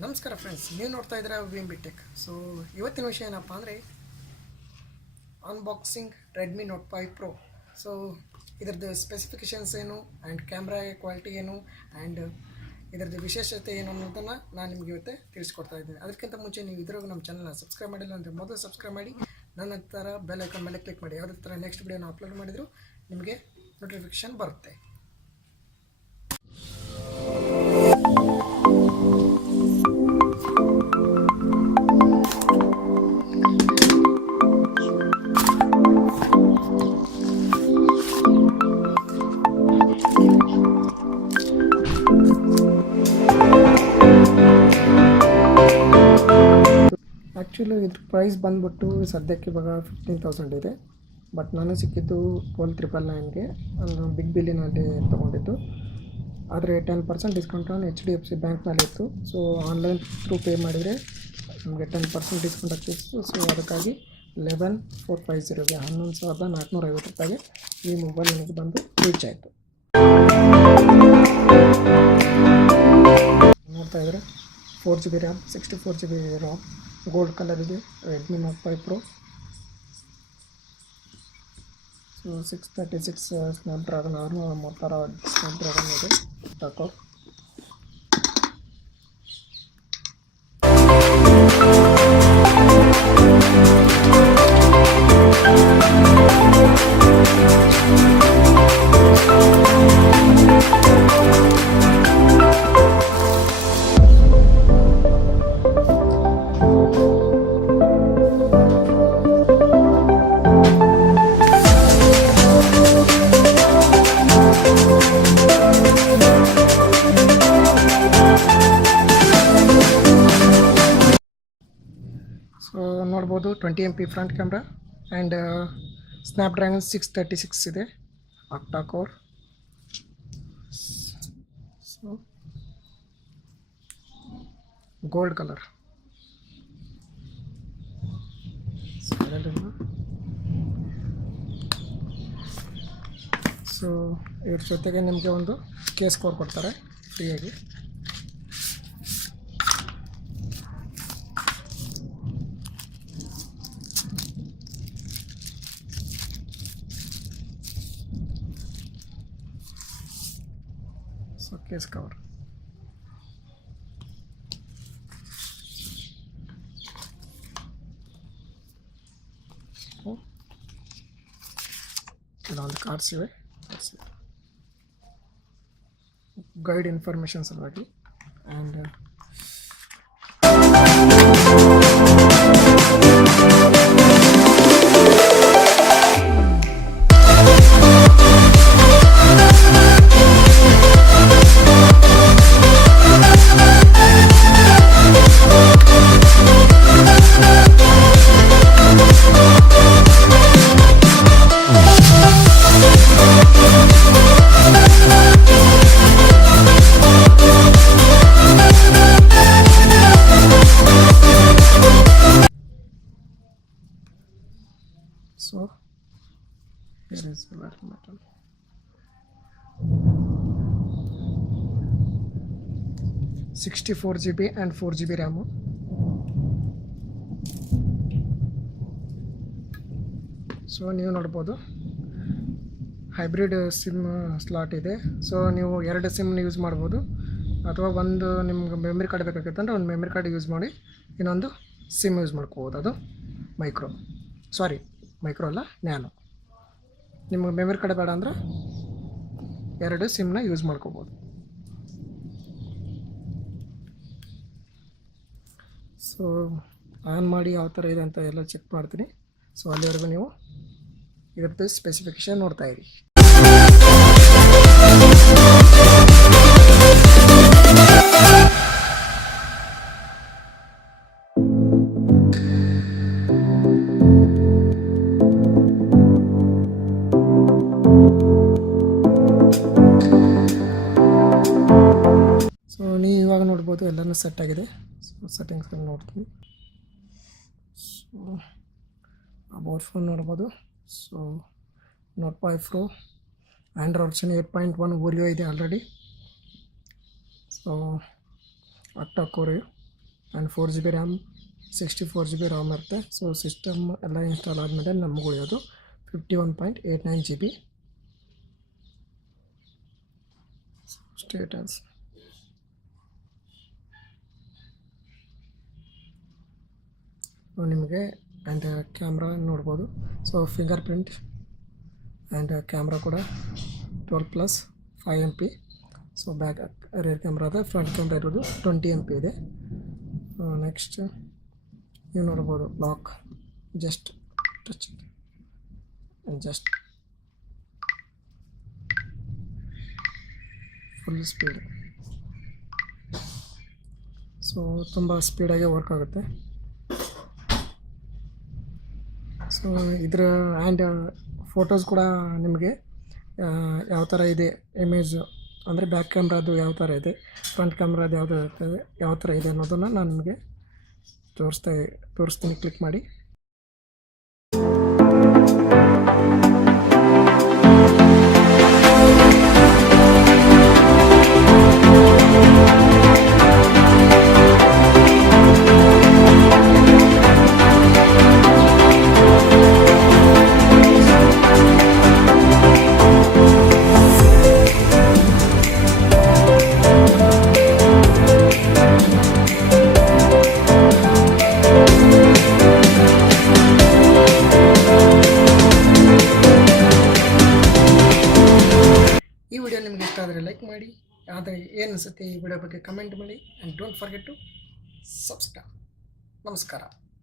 ನಮಸ್ಕಾರ ಫ್ರೆಂಡ್ಸ್, ನೀವು ನೋಡ್ತಾ ಇದ್ದೀರಾ VmB Tech. ಸೊ ಇವತ್ತಿನ ವಿಷಯ ಏನಪ್ಪ ಅಂದರೆ unboxing Redmi Note 5 Pro. So ಇದರದ್ದು ಸ್ಪೆಸಿಫಿಕೇಷನ್ಸ್ ಏನು ಆ್ಯಂಡ್ ಕ್ಯಾಮ್ರಾ ಕ್ವಾಲಿಟಿ ಏನು ಆ್ಯಂಡ್ ಇದರದ್ದು ವಿಶೇಷತೆ ಏನು ಅನ್ನೋದನ್ನು ನಾನು ನಿಮಗೆ ಇವತ್ತೇ ತಿಳಿಸ್ಕೊಡ್ತಾ ಇದ್ದೀನಿ. ಅದಕ್ಕಿಂತ ಮುಂಚೆ ನೀವು ಇದ್ರಾಗ ನಮ್ಮ ಚಾನಲ್ನ ಸಬ್ಸ್ಕ್ರೈಬ್ ಮಾಡಿಲ್ಲ ಅಂದರೆ ಮೊದಲು ಸಬ್ಸ್ಕ್ರೈಬ್ ಮಾಡಿ, ನನ್ನ ಥರ ಬೆಲ್ ಐಕಾನ್ ಮೇಲೆ ಕ್ಲಿಕ್ ಮಾಡಿ. ಯಾವುದೇ ಥರ ನೆಕ್ಸ್ಟ್ ವಿಡಿಯೋನ ಅಪ್ಲೋಡ್ ಮಾಡಿದರೂ ನಿಮಗೆ ನೋಟಿಫಿಕೇಷನ್ ಬರುತ್ತೆ. ಆ್ಯಕ್ಚುಲಿ ಇದು ಪ್ರೈಸ್ ಬಂದ್ಬಿಟ್ಟು ಸದ್ಯಕ್ಕೆ ಇವಾಗ 15,000 ಇದೆ. ಬಟ್ ನಾನು ಸಿಕ್ಕಿದ್ದು 12,999ಗೆ ಒಂದು ಬಿಗ್ ಬಿಲ್ಲಿನಲ್ಲಿ ತೊಗೊಂಡಿದ್ದು. ಆದರೆ 10% ಡಿಸ್ಕೌಂಟ್ ಆನ್ HDFC ಬ್ಯಾಂಕ್ನಲ್ಲಿ ಇತ್ತು. ಸೊ ಆನ್ಲೈನ್ ಥ್ರೂ ಪೇ ಮಾಡಿದರೆ ನಮಗೆ 10% ಡಿಸ್ಕೌಂಟ್ ಆಗ್ತಿತ್ತು. ಸೊ ಅದಕ್ಕಾಗಿ 11,450ಗೆ 11,450 ರೂಪಾಯಿಗೆ ಈ ಮೊಬೈಲ್ ನನಗೆ ಬಂದು ರೀಚ್ ಆಯಿತು. ನೋಡ್ತಾ ಇದ್ದರೆ 4GB RAM, 64GB RAM, gold colour ಇದೆ. Redmi Note 5 Pro. So 636 Snapdragon 636 Snapdragon ಇದೆ. ತಕೋ ನೋಡ್ಬೋದು 20MP front camera and Snapdragon 636 ಇದೆ, ಆಕ್ಟಾ core. So gold colour. So ಇದ್ರ ಜೊತೆಗೆ ನಿಮಗೆ ಒಂದು ಕೇಸ್ ಕವರ್ ಕೊಡ್ತಾರೆ ಫ್ರೀಯಾಗಿ. So case cover. ಕೆಲವೊಂದು ಕಾರ್ಡ್ಸ್ ಇವೆ, ಗೈಡ್ ಇನ್ಫಾರ್ಮೇಷನ್ ಸಲುವಾಗಿ. And so here is the metal. 64GB and 4GB RAM. So ನೀವು ನೋಡ್ಬೋದು ಹೈಬ್ರಿಡ್ ಸಿಮ್ ಸ್ಲಾಟ್ ಇದೆ. ಸೊ ನೀವು 2 ಸಿಮ್ನ ಯೂಸ್ ಮಾಡ್ಬೋದು, ಅಥವಾ ಒಂದು ನಿಮ್ಗೆ ಮೆಮರಿ ಕಾರ್ಡ್ ಬೇಕಾಗುತ್ತೆ ಅಂದರೆ ಒಂದು ಮೆಮರಿ ಕಾರ್ಡ್ ಯೂಸ್ ಮಾಡಿ ಇನ್ನೊಂದು ಸಿಮ್ ಯೂಸ್ ಮಾಡ್ಕೋಬೋದು. ಅದು ಮೈಕ್ರೋ ಅಲ್ಲ, ನ್ಯಾನೋ. ನಿಮಗೆ ಮೆಮರಿ ಕಾರ್ಡ್ ಬೇಡ ಅಂದ್ರೆ 2 ಸಿಮ್ನ ಯೂಸ್ ಮಾಡ್ಕೋಬೋದು. ಸೊ ಆನ್ ಮಾಡಿ ಯಾವ ಥರ ಇದೆ ಅಂತ ಎಲ್ಲ ಚೆಕ್ ಮಾಡ್ತೀನಿ. ಸೊ ಅಲ್ಲಿವರೆಗೂ ನೀವು ಇದರದ್ದು ಸ್ಪೆಸಿಫಿಕೇಷನ್ ನೋಡ್ತಾ ಇರಿ. ಸೊ ನೀವು ಇವಾಗ ನೋಡ್ಬೋದು ಎಲ್ಲನೂ ಸೆಟ್ ಆಗಿದೆ. ಸೊ ಸೆಟ್ಟಿಂಗ್ಸಲ್ಲಿ ನೋಡ್ತೀನಿ. ಸೊ ಅಬೌಟ್ ಫೋನ್ ನೋಡ್ಬೋದು. So Note 5 Pro Android version 8.1 Oreo ಇದೆ already. So octa core and 4 GB RAM 64 GB RAM ಇರುತ್ತೆ. ಸೊ ಸಿಸ್ಟಮ್ ಎಲ್ಲ ಇನ್ಸ್ಟಾಲ್ ಆದಮೇಲೆ ನಮಗೆ ಉಳಿಯೋದು 51.89 GB. ಸ್ಟೇಟಸ್ ನಿಮಗೆ ಆ್ಯಂಡ್ ಕ್ಯಾಮ್ರಾ ನೋಡ್ಬೋದು. So finger print and camera ಕೂಡ 12+ 5 MP. So back rare camera ಇದೆ, ಫ್ರಂಟ್ ಕ್ಯಾಮ್ರಾ ಇರೋದು 20 MP ಇದೆ. ನೆಕ್ಸ್ಟ್ ನೀವು ನೋಡ್ಬೋದು lock, just touch just full speed. So ತುಂಬ ಸ್ಪೀಡಾಗಿ ವರ್ಕ್ ಆಗುತ್ತೆ. ಸೊ ಇದರ ಆ್ಯಂಡ್ ಫೋಟೋಸ್ ಕೂಡ ನಿಮಗೆ ಯಾವ ಥರ ಇದೆ ಇಮೇಜ್ ಅಂದರೆ ಬ್ಯಾಕ್ ಕ್ಯಾಮ್ರಾದು ಯಾವ ಥರ ಇದೆ, ಫ್ರಂಟ್ ಕ್ಯಾಮ್ರಾದು ಯಾವುದು ಇರ್ತದೆ, ಯಾವ ಥರ ಇದೆ ಅನ್ನೋದನ್ನು ನಾನು ನಿಮಗೆ ತೋರಿಸ್ತೀನಿ. ಕ್ಲಿಕ್ ಮಾಡಿ. ಈ ವಿಡಿಯೋ ನಿಮಗೆ ಇಷ್ಟ ಆದರೆ ಲೈಕ್ ಮಾಡಿ, ಆದರೆ ಏನು ಅನಿಸುತ್ತೆ ಈ ವಿಡಿಯೋ ಬಗ್ಗೆ ಕಮೆಂಟ್ ಮಾಡಿ, and don't forget to subscribe. ನಮಸ್ಕಾರ.